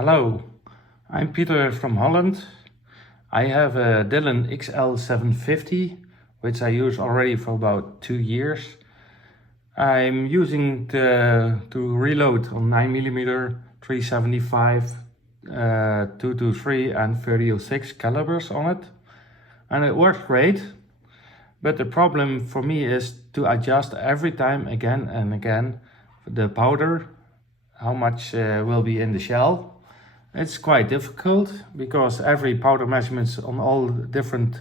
Hello, I'm Peter from Holland. I have a Dillon XL750, which I use already for about 2 years. I'm using to reload on 9mm, 375, 223 and 3006 calibers on it. And it works great. But the problem for me is to adjust every time again and again the powder, how much will be in the shell. It's quite difficult because every powder measurements on all different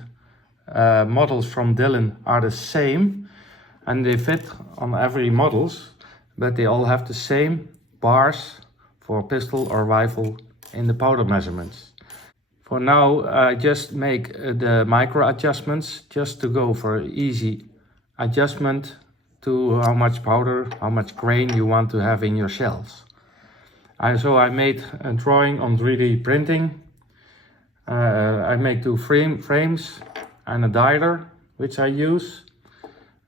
models from Dillon are the same and they fit on every models, but they all have the same bars for pistol or rifle in the powder measurements. For now, I just make the micro adjustments just to go for easy adjustment to how much powder, how much grain you want to have in your shells. So I made a drawing on 3D printing. I make 2 frames and a dialer, which I use.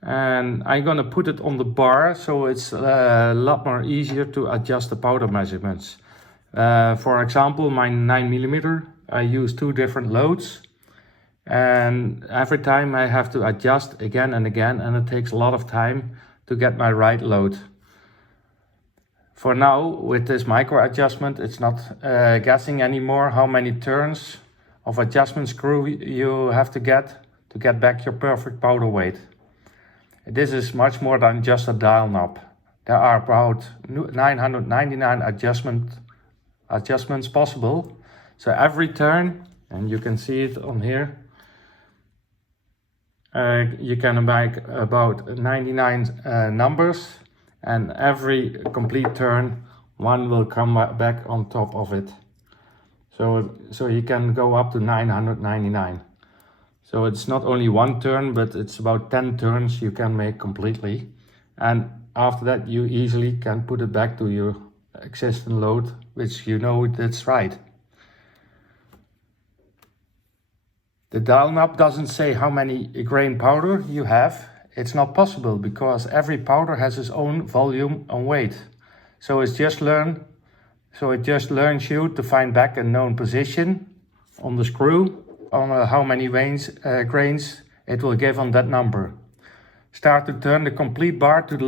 And I'm gonna put it on the bar, so it's a lot more easier to adjust the powder measurements. For example, my 9mm, I use 2 different loads. And every time I have to adjust again and again, and it takes a lot of time to get my right load. For now, with this micro adjustment, it's not guessing anymore how many turns of adjustment screw you have to get back your perfect powder weight. This is much more than just a dial knob. There are about 999 adjustments possible. So every turn, and you can see it on here, you can make about 99 numbers. And every complete turn, one will come back on top of it. So you can go up to 999. So it's not only one turn, but it's about 10 turns you can make completely. And after that, you easily can put it back to your existing load, which you know that's right. The dial knob doesn't say how many grain powder you have. It's not possible because every powder has its own volume and weight. So it just learns you to find back a known position on the screw on how many grains it will give on that number. Start to turn the complete bar to the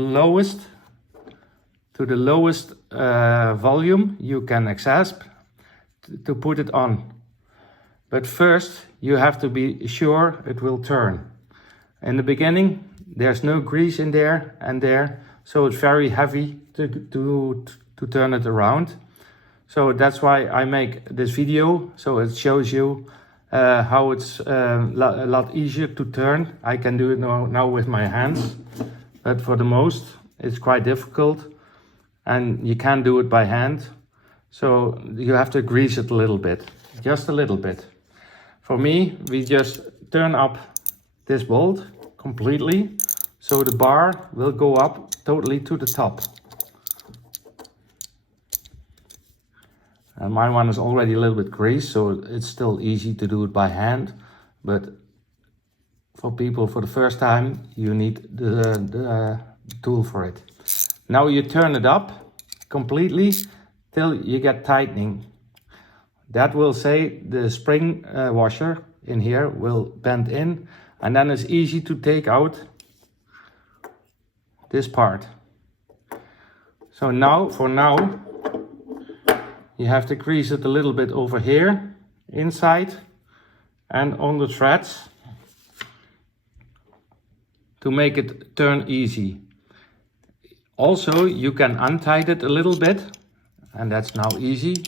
lowest volume you can access to put it on. But first you have to be sure it will turn. In the beginning, there's no grease in there and there, so it's very heavy to turn it around. So that's why I make this video, so it shows you how it's a lot easier to turn. I can do it now with my hands, but for the most, it's quite difficult, and you can't do it by hand. So you have to grease it a little bit, just a little bit. For me, we just turn up this bolt completely, so the bar will go up totally to the top. And my one is already a little bit greased, so it's still easy to do it by hand. But for people for the first time, you need the tool for it. Now you turn it up completely till you get tightening. That will say the spring washer in here will bend in, and then it's easy to take out this part. So now, for now, you have to grease it a little bit over here, inside, and on the threads to make it turn easy. Also, you can untighten it a little bit, and that's now easy.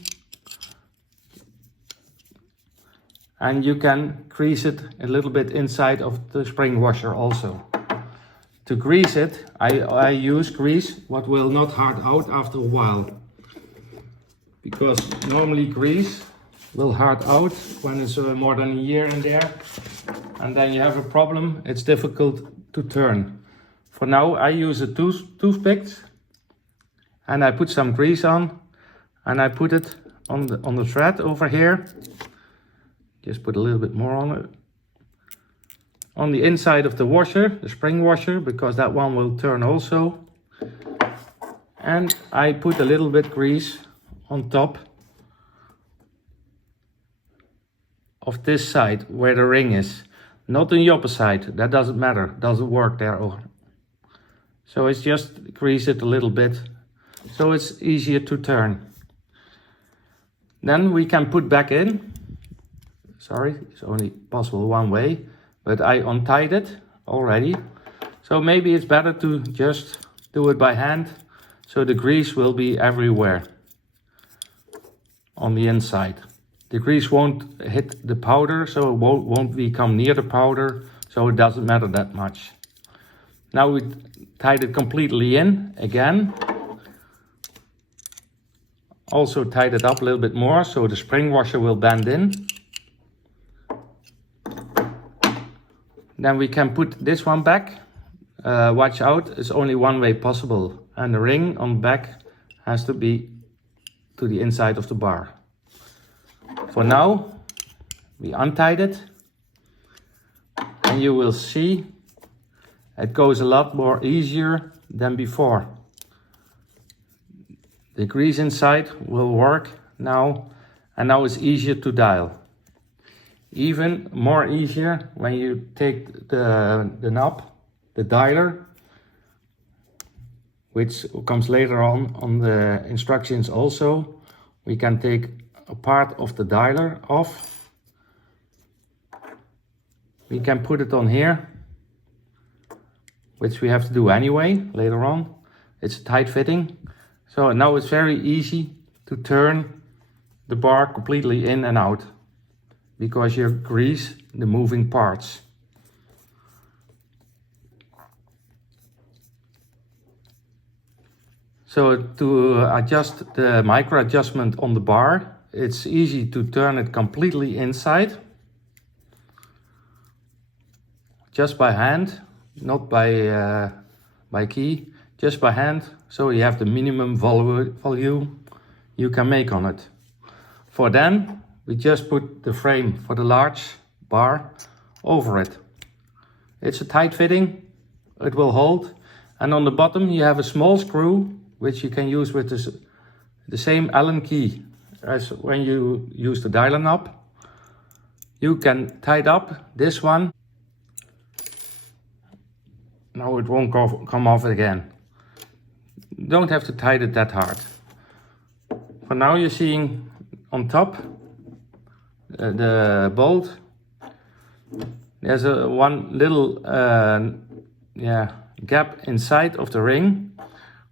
And you can grease it a little bit inside of the spring washer also. To grease it, I use grease what will not hard out after a while. Because normally grease will hard out when it's more than a year in there. And then you have a problem, it's difficult to turn. For now, I use a toothpick and I put some grease on and I put it on the thread over here. Just put a little bit more on it. On the inside of the washer, the spring washer, because that one will turn also. And I put a little bit grease on top of this side where the ring is, not on the opposite side. That doesn't matter, doesn't work there. So it's just grease it a little bit so it's easier to turn. Then we can put back in. Sorry, it's only possible one way, but I untied it already. So maybe it's better to just do it by hand, so the grease will be everywhere on the inside. The grease won't hit the powder, so it won't become near the powder, so it doesn't matter that much. Now we tied it completely in again. Also tied it up a little bit more so the spring washer will bend in. Then we can put this one back. Watch out, it's only one way possible, and the ring on the back has to be to the inside of the bar. For now, we untied it, and you will see it goes a lot more easier than before. The grease inside will work now, and now it's easier to dial. Even more easier when you take the knob, the dialer, which comes later on the instructions also. We can take a part of the dialer off. We can put it on here, which we have to do anyway later on. It's a tight fitting. So now it's very easy to turn the bar completely in and out, because you grease the moving parts. So to adjust the micro adjustment on the bar, it's easy to turn it completely inside, just by hand, not by key, just by hand, so you have the minimum volume you can make on it. For then, we just put the frame for the large bar over it. It's a tight fitting, it will hold, and on the bottom you have a small screw which you can use with the same Allen key as when you use the dialer knob. You can tighten up this one. Now it won't come off again. Don't have to tighten it that hard. For now you're seeing on top the bolt. There's one little gap inside of the ring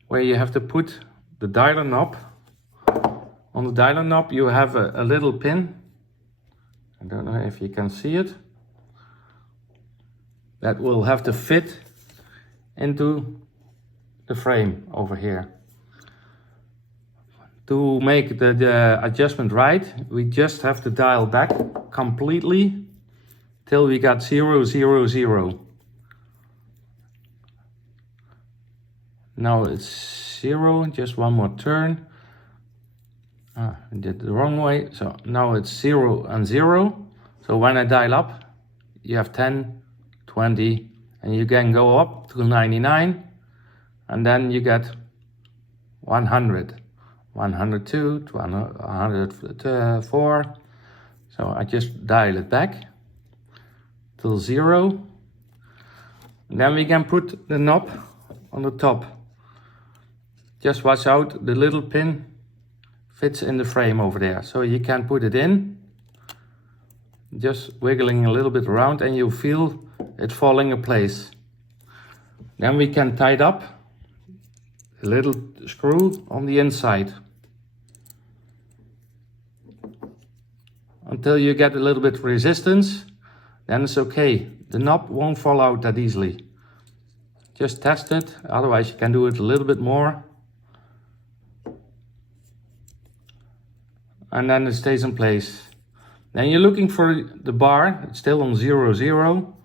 where you have to put the dialer knob. On the dialer knob you have a little pin. I don't know if you can see it. That will have to fit into the frame over here. To make the adjustment right, we just have to dial back completely till we got 0, 0, 0. Now it's 0, just one more turn. I did the wrong way, so now it's 0 and 0. So when I dial up, you have 10, 20, and you can go up to 99, and then you get 100, 102, 104. So I just dial it back till 0. Then we can put the knob on the top. Just watch out, the little pin fits in the frame over there. So you can put it in, just wiggling a little bit around, and you feel it falling in place. Then we can tie it up, a little screw on the inside, until you get a little bit of resistance. Then it's okay. The knob won't fall out that easily. Just test it, otherwise you can do it a little bit more. And then it stays in place. Then you're looking for the bar, it's still on 0, 0.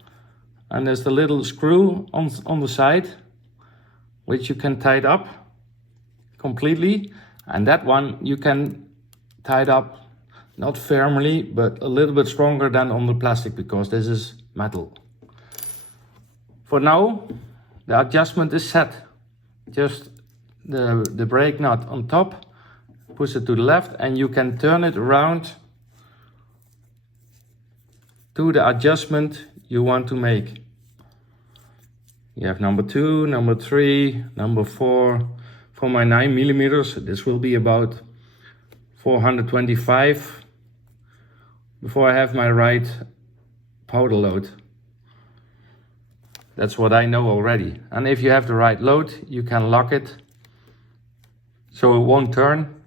And there's the little screw on the side, which you can tie it up completely. And that one you can tie it up, not firmly, but a little bit stronger than on the plastic, because this is metal. For now, the adjustment is set. Just the brake nut on top, push it to the left, and you can turn it around to the adjustment you want to make. You have number 2, number 3, number 4. For my 9mm, this will be about 425 before I have my right powder load. That's what I know already. And if you have the right load, you can lock it so it won't turn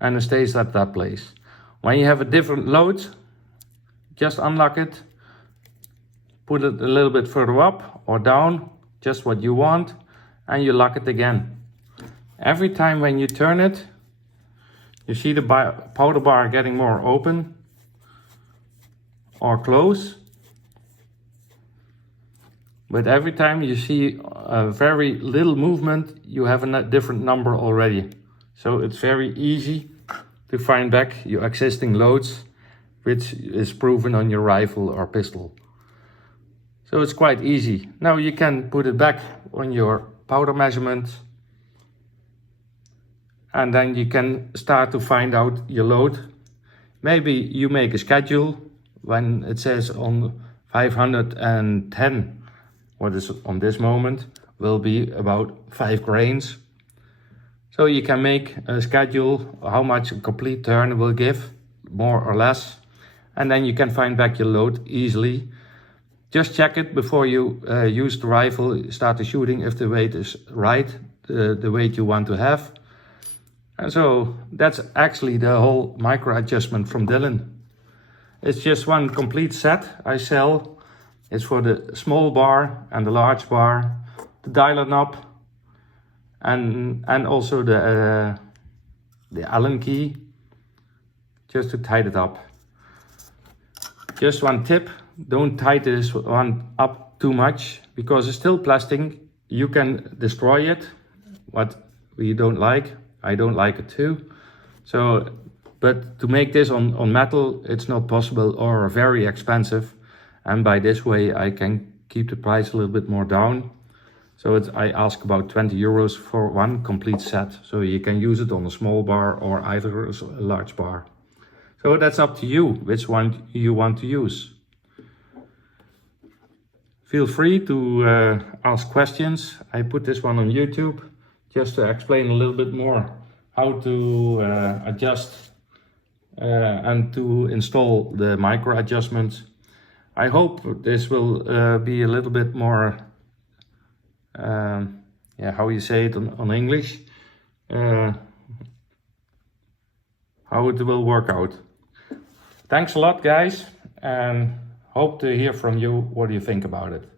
and it stays at that place. When you have a different load, just unlock it, put it a little bit further up or down, just what you want, and you lock it again. Every time when you turn it, you see the powder bar getting more open or close. But every time you see a very little movement, you have a different number already. So it's very easy to find back your existing loads, which is proven on your rifle or pistol. So it's quite easy. Now you can put it back on your powder measurement, and then you can start to find out your load. Maybe you make a schedule when it says on 510, what is on this moment will be about 5 grains. So you can make a schedule how much a complete turn will give, more or less, and then you can find back your load easily. Just check it before you use the rifle, start the shooting, if the weight is right, the weight you want to have. And so that's actually the whole micro adjustment from Dillon. It's just one complete set I sell. It's for the small bar and the large bar, the dialer knob, and also the Allen key, just to tighten it up. Just one tip, don't tighten this one up too much, because it's still plastic. You can destroy it, what we don't like. I don't like it too. So, but to make this on metal, it's not possible or very expensive. And by this way, I can keep the price a little bit more down. So I ask about 20 euros for one complete set. So you can use it on a small bar or either a large bar. So that's up to you, which one you want to use. Feel free to ask questions. I put this one on YouTube just to explain a little bit more how to adjust and to install the micro adjustments. I hope this will be a little bit more, how you say it on English, how it will work out. Thanks a lot, guys, and hope to hear from you what you think about it.